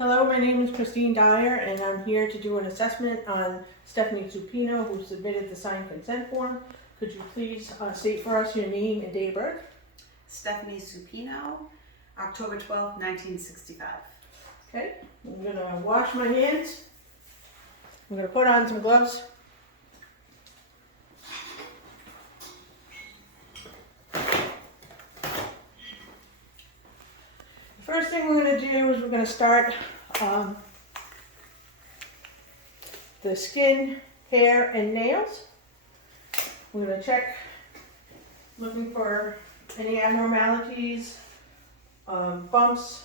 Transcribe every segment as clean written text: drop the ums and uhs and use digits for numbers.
Hello, my name is Christine Dyer, and I'm here to do an assessment on Stephanie Supino, who submitted the signed consent form. Could you please state for us your name and date of birth? Stephanie Supino, October 12th, 1965. Okay, I'm gonna wash my hands. I'm gonna put on some gloves. The first thing we're gonna do is we're gonna start the skin, hair, and nails. We're gonna check, looking for any abnormalities, bumps,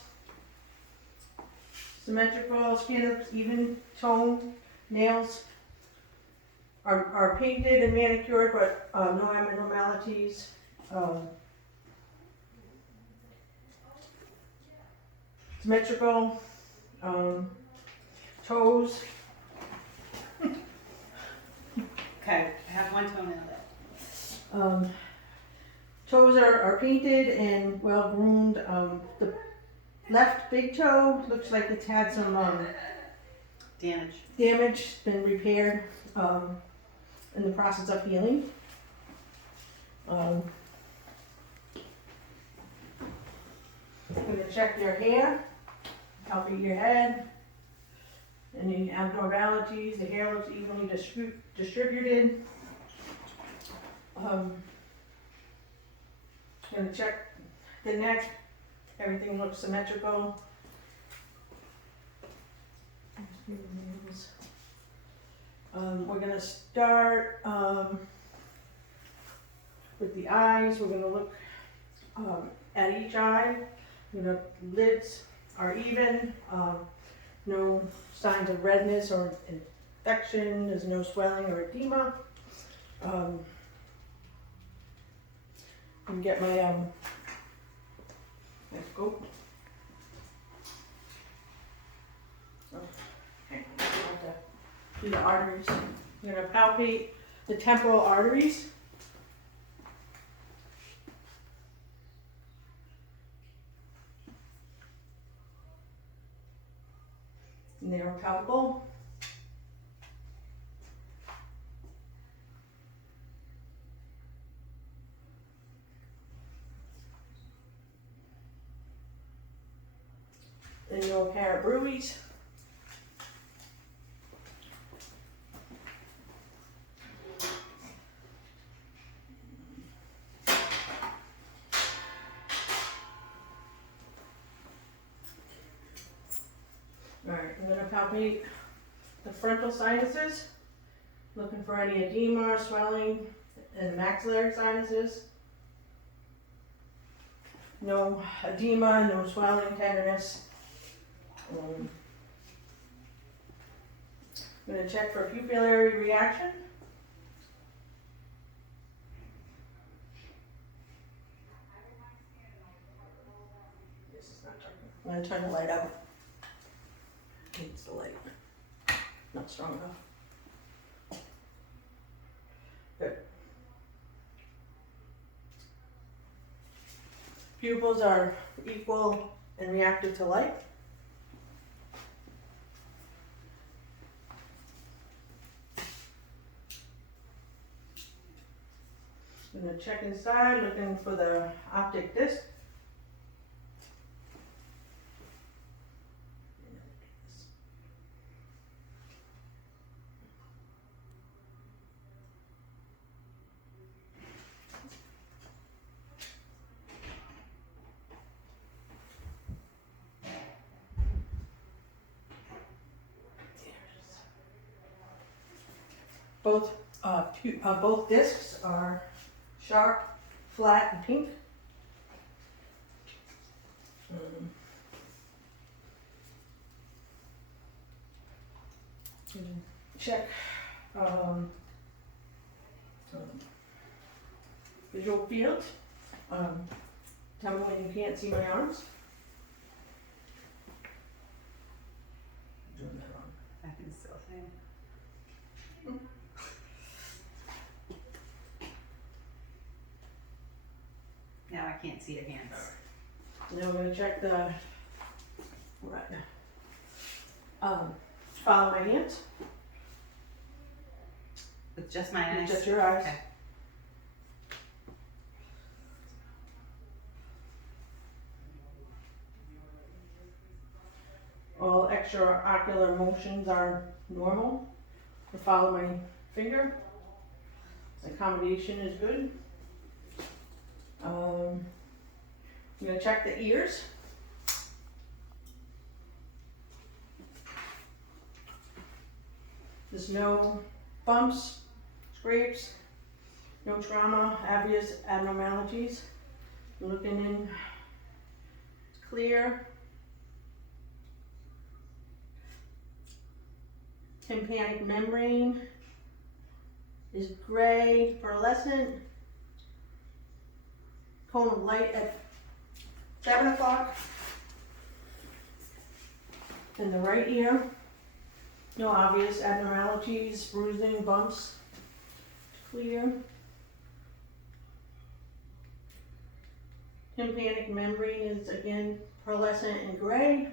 symmetrical skin, even tone. Nails are painted and manicured, but no abnormalities. Symmetrical, toes. Okay, I have one toenail there. Toes are painted and well groomed. The left big toe looks like it's had some damage, been repaired, in the process of healing. I'm gonna check your hair, palpate your head, any abnormalities. The hair looks evenly distributed. Gonna check the neck, everything looks symmetrical. We're gonna start with the eyes. We're gonna look at each eye. Lids are even, no signs of redness or infection. There's no swelling or edema. I can get my scope. Okay, do the arteries. I'm gonna palpate the temporal arteries. And they are palpable. Then no apparent bruise. Alright, I'm going to palpate the frontal sinuses, looking for any edema or swelling in the maxillary sinuses. No edema, no swelling, tenderness. I'm going to check for pupillary reaction. This is not turning. I'm going to turn the light up. It's the light. Not strong enough. Good. Pupils are equal and reactive to light. I'm going to check inside, looking for the optic disc. Both discs are sharp, flat, and pink. Check visual field. Tell me when you can't see my arms. Doing that wrong. I can still see. Now I can't see your hands. Now we're going to check the Follow my hands, With just my eyes? just your eyes. Okay. All extraocular motions are normal. I follow my finger. Accommodation is good. I'm gonna check the ears. There's no bumps, scrapes, no trauma, obvious abnormalities. Looking in, it's clear. Tympanic membrane is gray, pearlescent. Cone of light at 7 o'clock. In the right ear, no obvious abnormalities, bruising, bumps, clear. Tympanic membrane is again pearlescent and gray.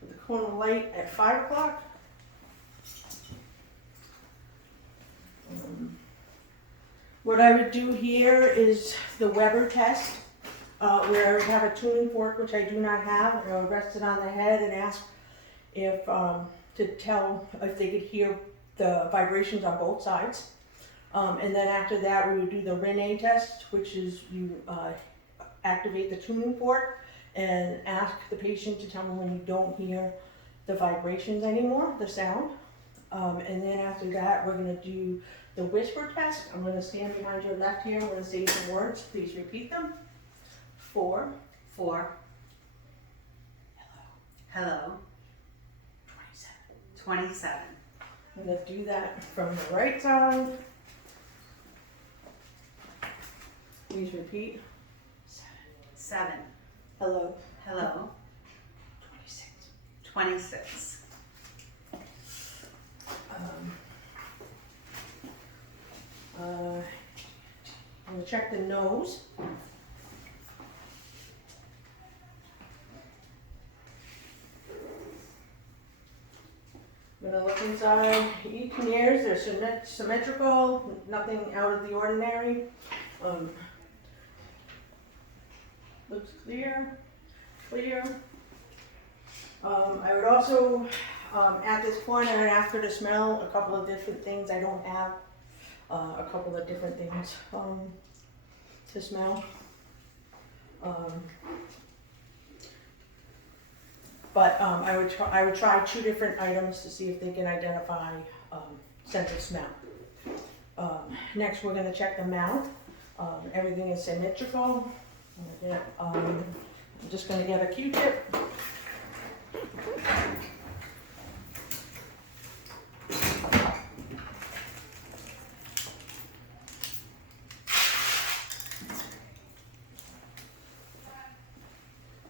With the cone of light at 5 o'clock. What I would do here is the Weber test, where I would have a tuning fork, which I do not have, and I would rest it on the head and ask if to tell if they could hear the vibrations on both sides. And then after that, we would do the Rene test, which is you activate the tuning fork and ask the patient to tell me when you don't hear the vibrations anymore, the sound. And then after that, we're going to do the whisper test. I'm going to stand behind your left here. I'm going to say some words. Please repeat them. 4. 4. Hello. Hello. 27. I'm going to do that from the right side. Please repeat. 7. Hello. Hello. 26. 26. I'm going to check the nose. I'm going to look inside each ears. They're symmetrical, nothing out of the ordinary. Looks clear. I would also, at this point, I would ask her to smell a couple of different things. I don't have a couple of different things to smell. But I would try 2 different items to see if they can identify sense of smell. Next, we're going to check the mouth. Everything is symmetrical. I'm just going to get a Q-tip.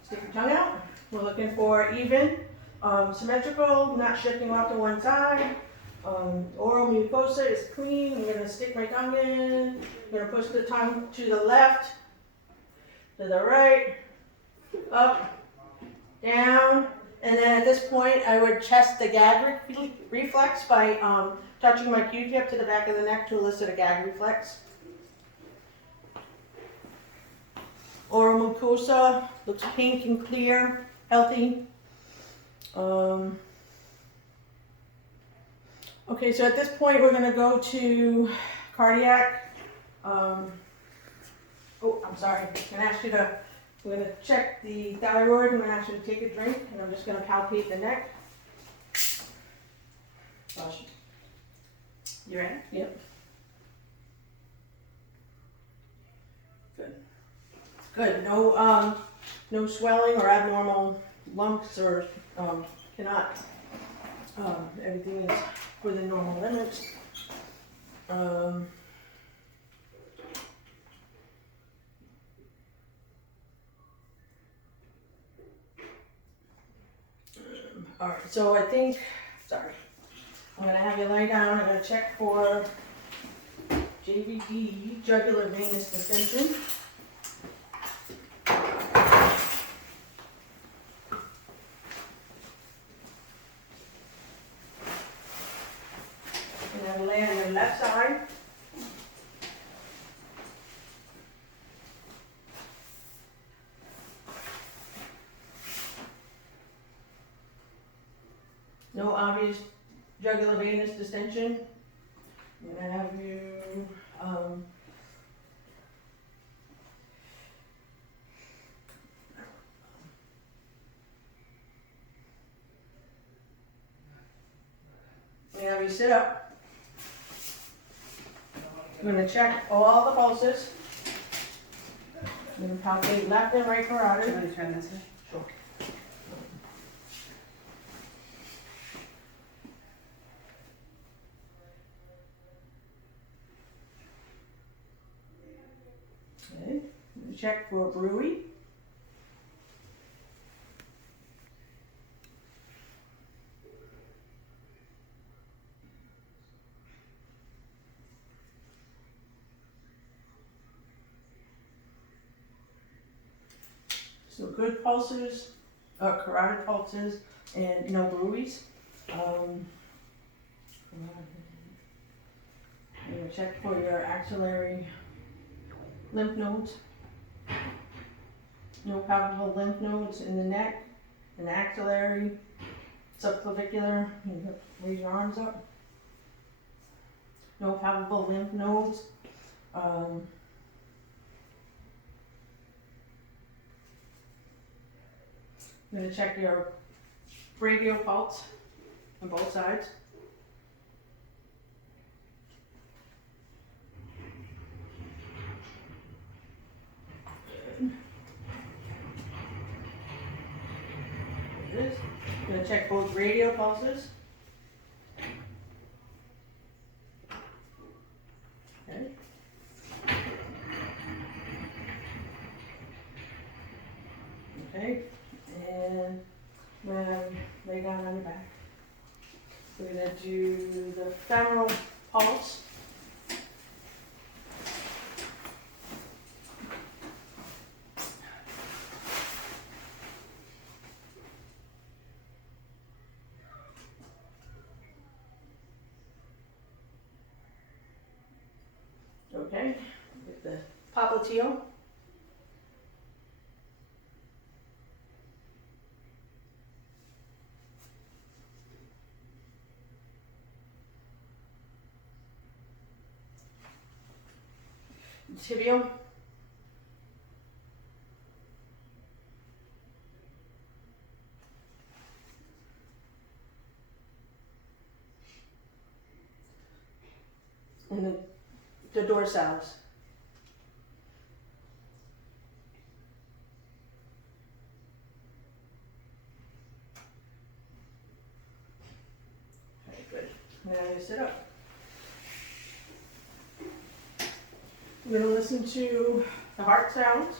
Stick your tongue out. We're looking for even, symmetrical, not shifting off to one side. Oral mucosa is clean. I'm going to stick my tongue in. I'm going to push the tongue to the left, to the right, up, down. And then at this point, I would test the gag reflex by touching my Q-tip to the back of the neck to elicit a gag reflex. Oral mucosa looks pink and clear, healthy. Okay, so at this point, we're going to go to cardiac. Oh, I'm sorry. I'm going to ask you to. We're going to check the thyroid. I'm going to ask you to take a drink, and I'm just going to palpate the neck. You ready? Yep. Good. No swelling or abnormal lumps or cannot. Everything is within normal limits. All right. So I think. Sorry. I'm gonna have you lie down. I'm gonna check for JVD, jugular venous distension. gonna lay on your left side. No obvious jugular venous distension. I'm gonna have you, sit up. I'm gonna check all the pulses. I'm gonna palpate left and right Do you carotid. want to turn this way? Sure. Okay, I'm gonna check for bruit. So good pulses, carotid pulses, and no bruits. I'm gonna check for your axillary lymph nodes. No palpable lymph nodes in the neck, in the axillary, subclavicular. You can raise your arms up. No palpable lymph nodes. I'm gonna check your brachial pulse on both sides. Good. There it is. I'm gonna check both radial pulses. Okay. Okay. And I'm gonna lay down on your back. We're gonna do the femoral pulse. Okay, with the popliteal. Tibial. And the dorsals. Okay, good. Now you sit up. We're going to listen to the heart sounds.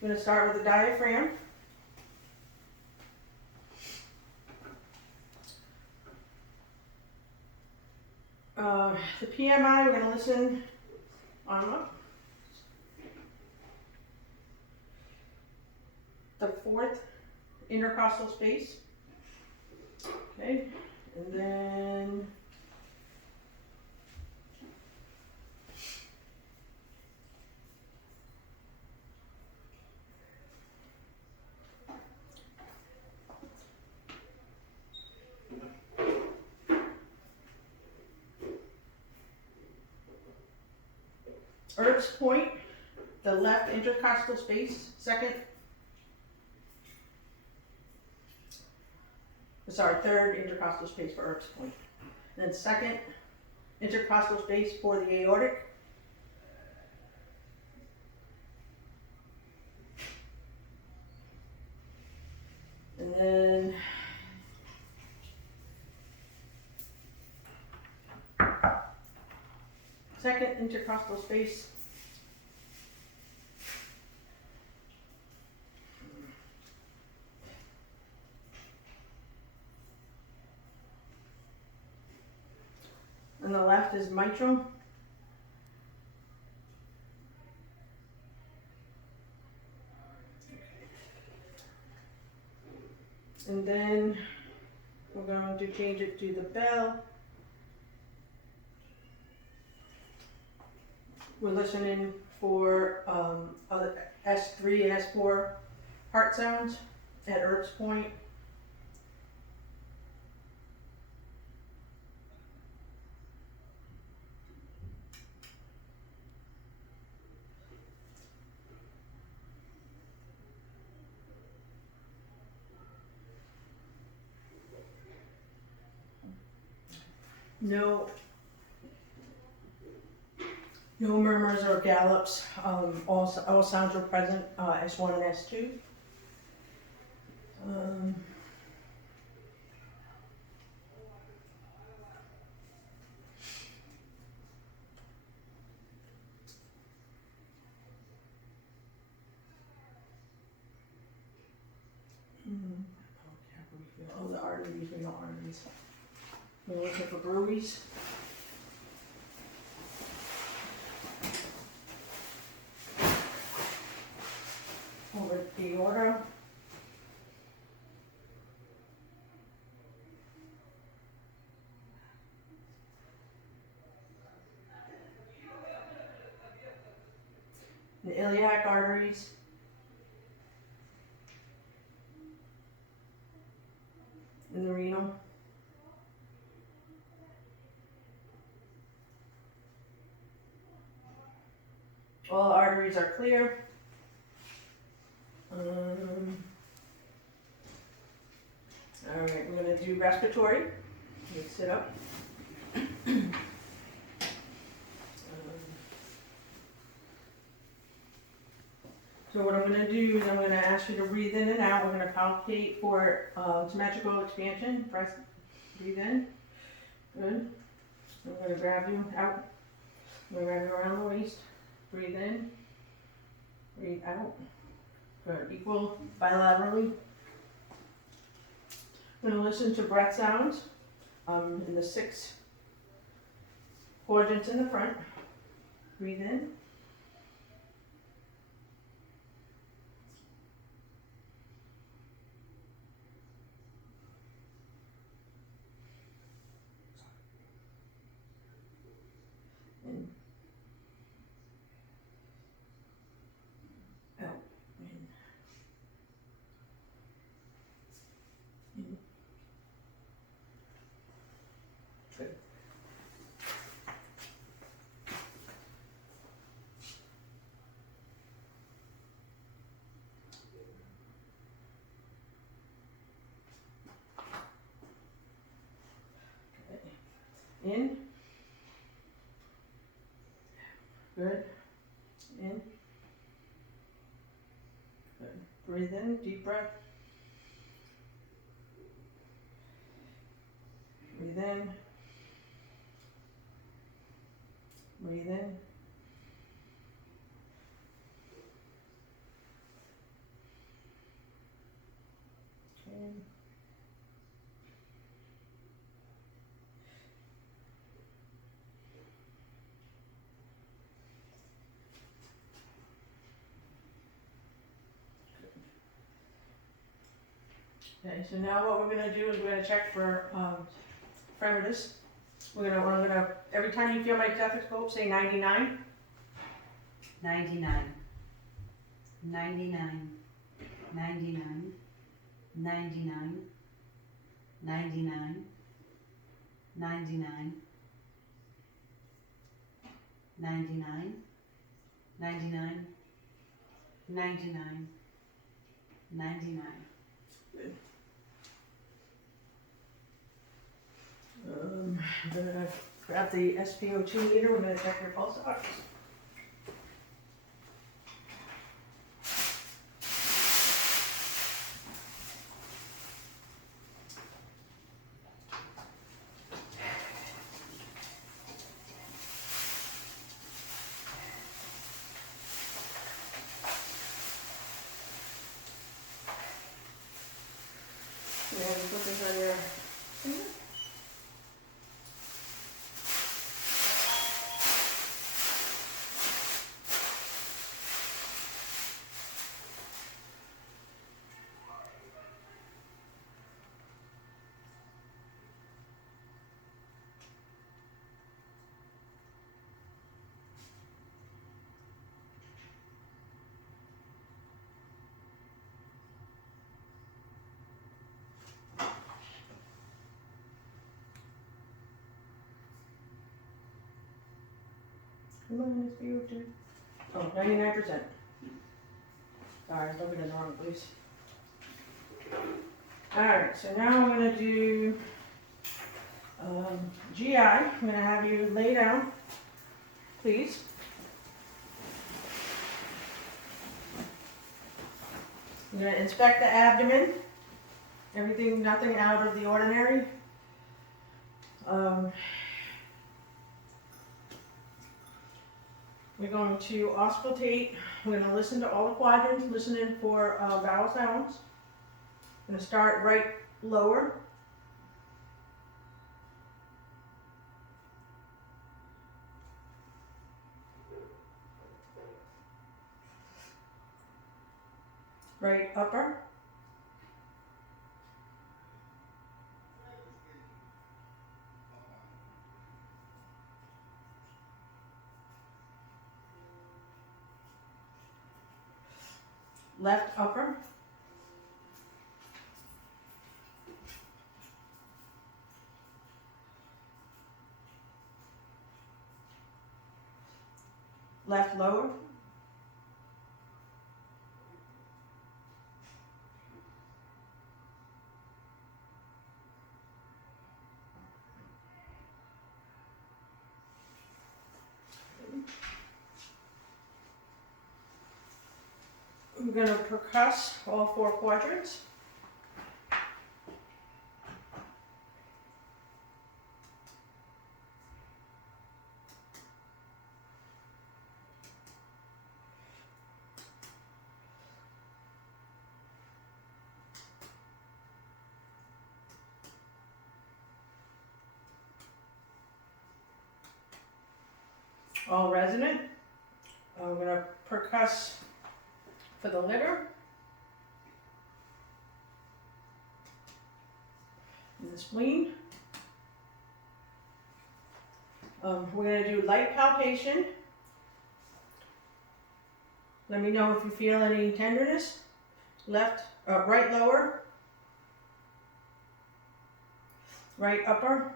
I'm going to start with the diaphragm. The PMI, we're going to listen arm up. The fourth intercostal space. Okay, and then Erb's point, the left intercostal space, second. Sorry, third intercostal space for Erb's point. And then second intercostal space for the aortic. And then second intercostal space on the left is mitral. And then we're going to change it to the bell. We're listening for other S3 and S4 heart sounds at Earth's Point. No, no murmurs or gallops. All sounds are present, S1 and S2. Um, oh, the arteries, we know arteries. We're looking for breweries. Over the aorta. The iliac arteries. And the renal. All arteries are clear. Alright, we're gonna do respiratory. Let's sit up. So what I'm gonna do is I'm gonna ask you to breathe in and out. We're gonna palpate for symmetrical expansion. Press, breathe in. Good. I'm gonna grab you out. I'm gonna grab you around the waist. Breathe in. Breathe out. Good. Equal bilaterally. I'm gonna listen to breath sounds in the 6 quadrants in the front. Breathe in. In. Out. In. In. Good. In. Good. In. Good. Breathe in, deep breath. Breathe in. Breathe in. In. Okay, so now what we're gonna do is we're gonna check for Fremidus. We're gonna, every time you feel my stethoscope, say 99. 99, 99, 99, 99, 99, 99, 99, 99, 99, 99. I'm gonna grab the SpO2 meter, we're gonna check your pulse ox. Yeah, you put this on your finger. Come on, it's VO2. Oh, 99%. Sorry, I was looking in the wrong place. Alright, so now I'm gonna do GI. I'm gonna have you lay down, please. I'm gonna inspect the abdomen. Everything, nothing out of the ordinary. We're going to auscultate. We're going to listen to all the quadrants, listening for vowel sounds. I'm going to start right lower. Right upper. Left upper. Left lower. We're going to percuss all four quadrants. All resonant. We're going to percuss for the liver. And the spleen. We're going to do light palpation. Let me know if you feel any tenderness. Left, right lower. Right upper.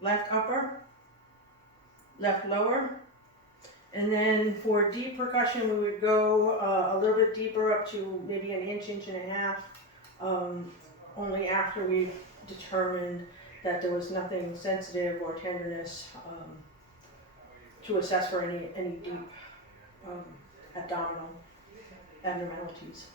Left upper. Left lower. And then for deep percussion, we would go a little bit deeper, up to maybe an inch, inch and a half, only after we determined that there was nothing sensitive or tenderness to assess for any deep abdominal abnormalities.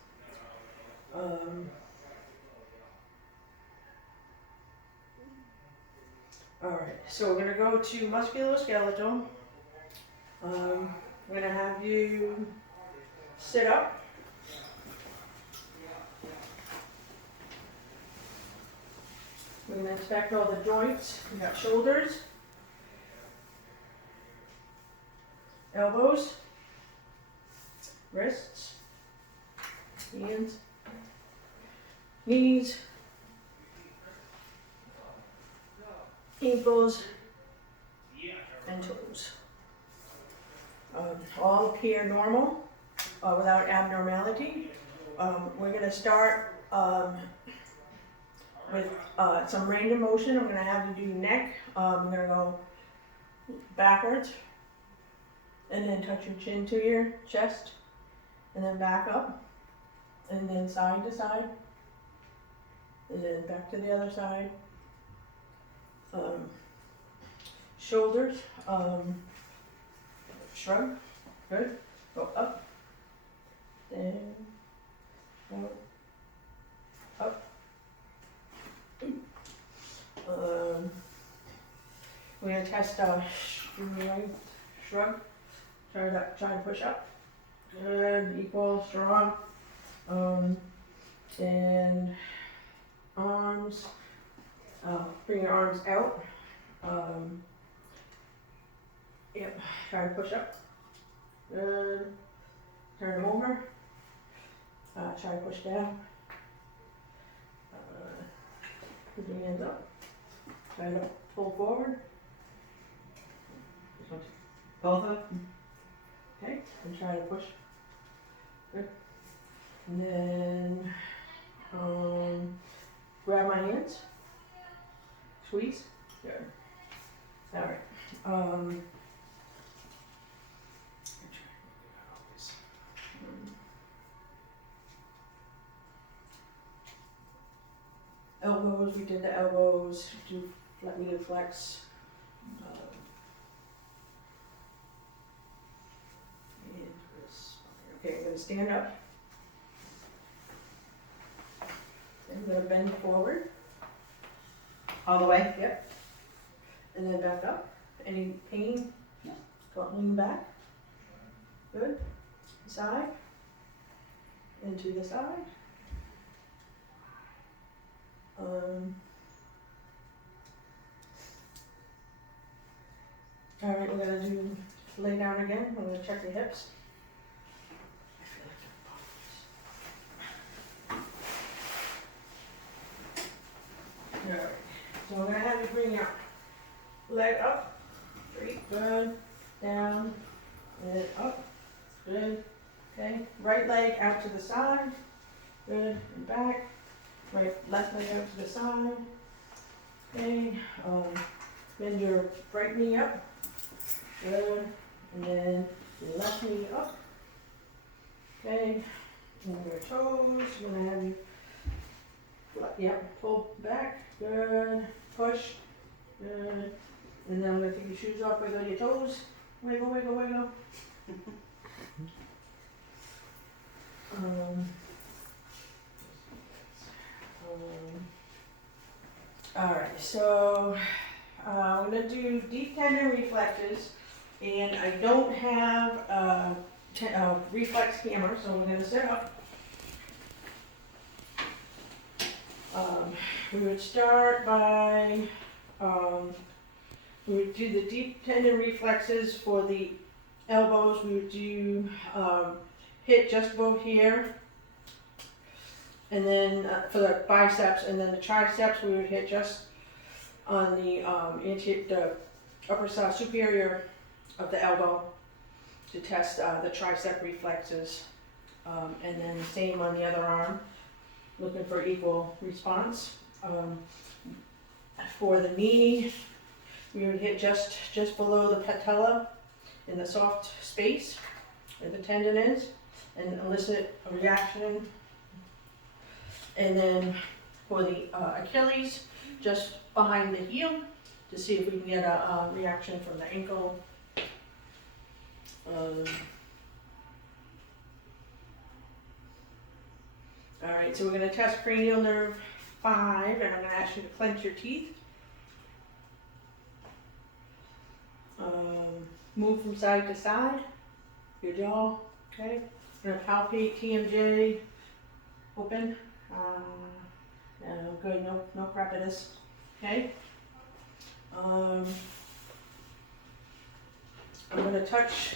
Alright, so we're going to go to musculoskeletal. I'm going to have you sit up. We're going to inspect all the joints. We got shoulders, elbows, wrists, hands, knees, ankles, and toes. All appear normal without abnormality. We're going to start with some random motion. I'm going to have you do neck. I'm going to go backwards and then touch your chin to your chest and then back up and then side to side and then back to the other side. Shoulders, shrug, good, go up, then go up. We're going to test right shrug, try to push up, good, equal, strong, and arms, bring your arms out. Yep, try to push up. Good. Turn them over. Try to push down. Put your hands up. Try to pull forward. Both up. Okay, and try to push. Good. And then grab my hands. Squeeze. Good. Elbows, we did the elbows, we did flex. And this. Okay, we're gonna stand up. Then we're gonna bend forward. All the way? Yep. And then back up. Any pain? No. Go lean back. Good. Side. And to the side. All right, we're gonna do lay down again. We're gonna check the hips. All right, so I'm gonna have you bring your leg up, straight, good, down, and up, good, okay. Right leg out to the side, good, and back. Right, left leg out to the side, okay. Bend your right knee up, good, and then your left knee up, okay. And your toes, I'm gonna have you, yep, pull back, good, push, good. And then I'm gonna take your shoes off, wiggle your toes, wiggle, wiggle, wiggle. Alright, so I'm gonna do deep tendon reflexes, and I don't have a reflex hammer, so I'm gonna sit up. We would start by, we would do the deep tendon reflexes for the elbows. We would do hit just above here, and then for the biceps, and then the triceps we would hit just on the upper side superior of the elbow to test the tricep reflexes, and then same on the other arm, looking for equal response. For the knee, we would hit just below the patella in the soft space where the tendon is, and elicit a reaction. And then for the Achilles, just behind the heel, to see if we can get a reaction from the ankle. Alright, so we're going to test cranial nerve 5, and I'm going to ask you to clench your teeth. Move from side to side, your jaw, okay? We're going to palpate TMJ, open. Good, no crepitus, okay? I'm going to touch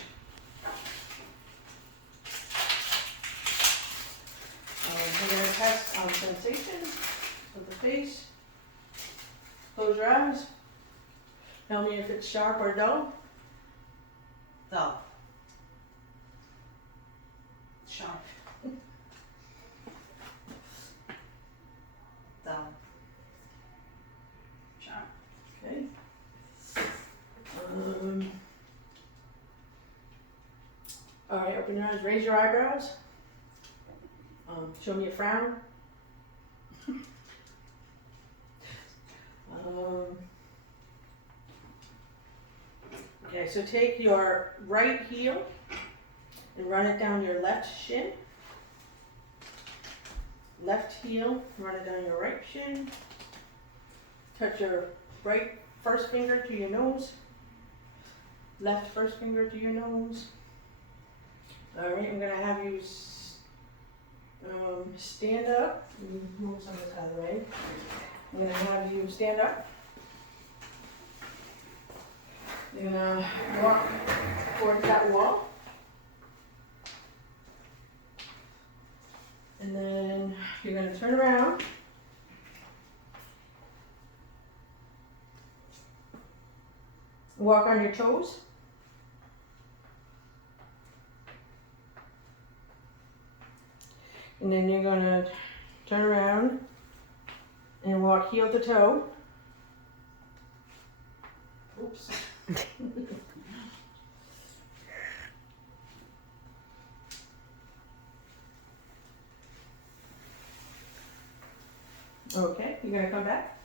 we're going to test sensations of the face. Close your eyes. Tell me if it's sharp or dull. Dull. Sharp. Dull. Sharp. Okay. All right, open your eyes, raise your eyebrows. Show me a frown. Okay, so take your right heel and run it down your left shin. Left heel, run it down your right shin. Touch your right first finger to your nose. Left first finger to your nose. All right, I'm gonna have you stand up. Move some of this out of the way. I'm gonna have you stand up. You're gonna walk towards that wall. And then you're gonna turn around. Walk on your toes. And then you're gonna turn around and walk heel to toe. Oops. Okay, you gonna come back?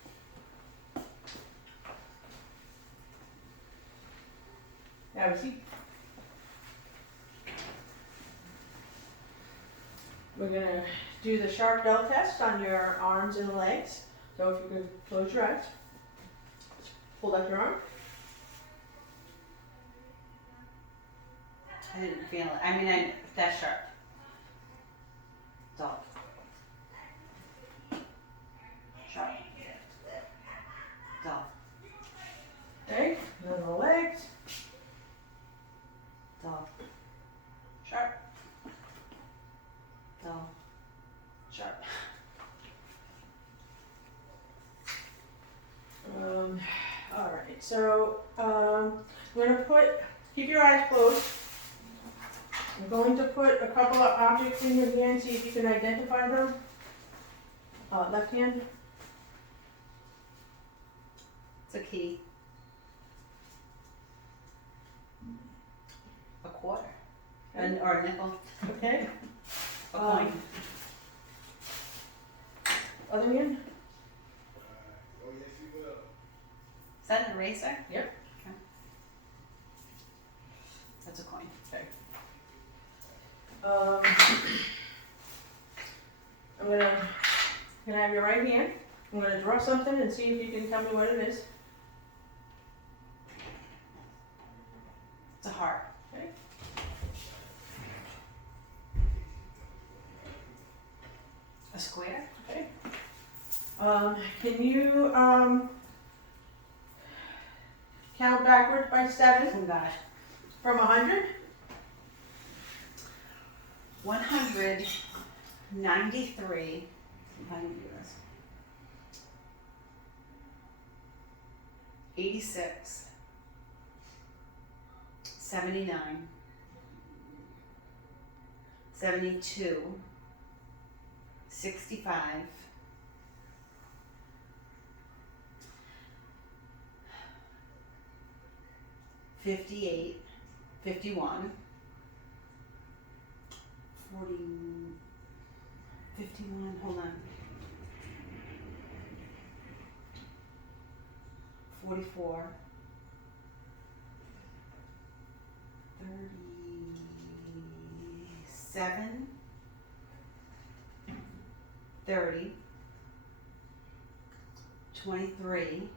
Have a seat. We're gonna do the sharp bell test on your arms and legs. So if you could close your eyes. Hold up your arm. I didn't feel it. I mean, that's sharp. Dull. Sharp. Dull. Okay, and then the legs. Dull. Sharp. Dull. Sharp. Alright, so we're gonna keep your eyes closed. I'm going to put a couple of objects in your hand, see if you can identify them. Left hand. It's a key. A quarter. Or a nickel. Okay. A coin. Other hand. Is that an eraser? Yep. Okay. That's a coin. Okay. Can I have your right hand? I'm gonna draw something and see if you can tell me what it is. It's a heart. Okay. A square. Okay. Can you count backwards by 7 Oh God. from 100? 193. How do you do this? 86. 79. 72. 65. 58. 51. 40. 51, hold on. 44. 37. 30. 23.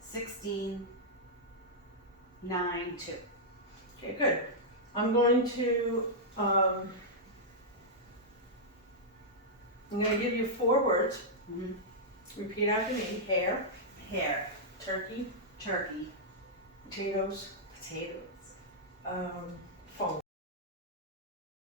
16. 9, 2. Okay, good. I'm going to I'm going to give you 4 words. Mm-hmm. Repeat after me. Hare, Hare, turkey, turkey, potatoes, potatoes,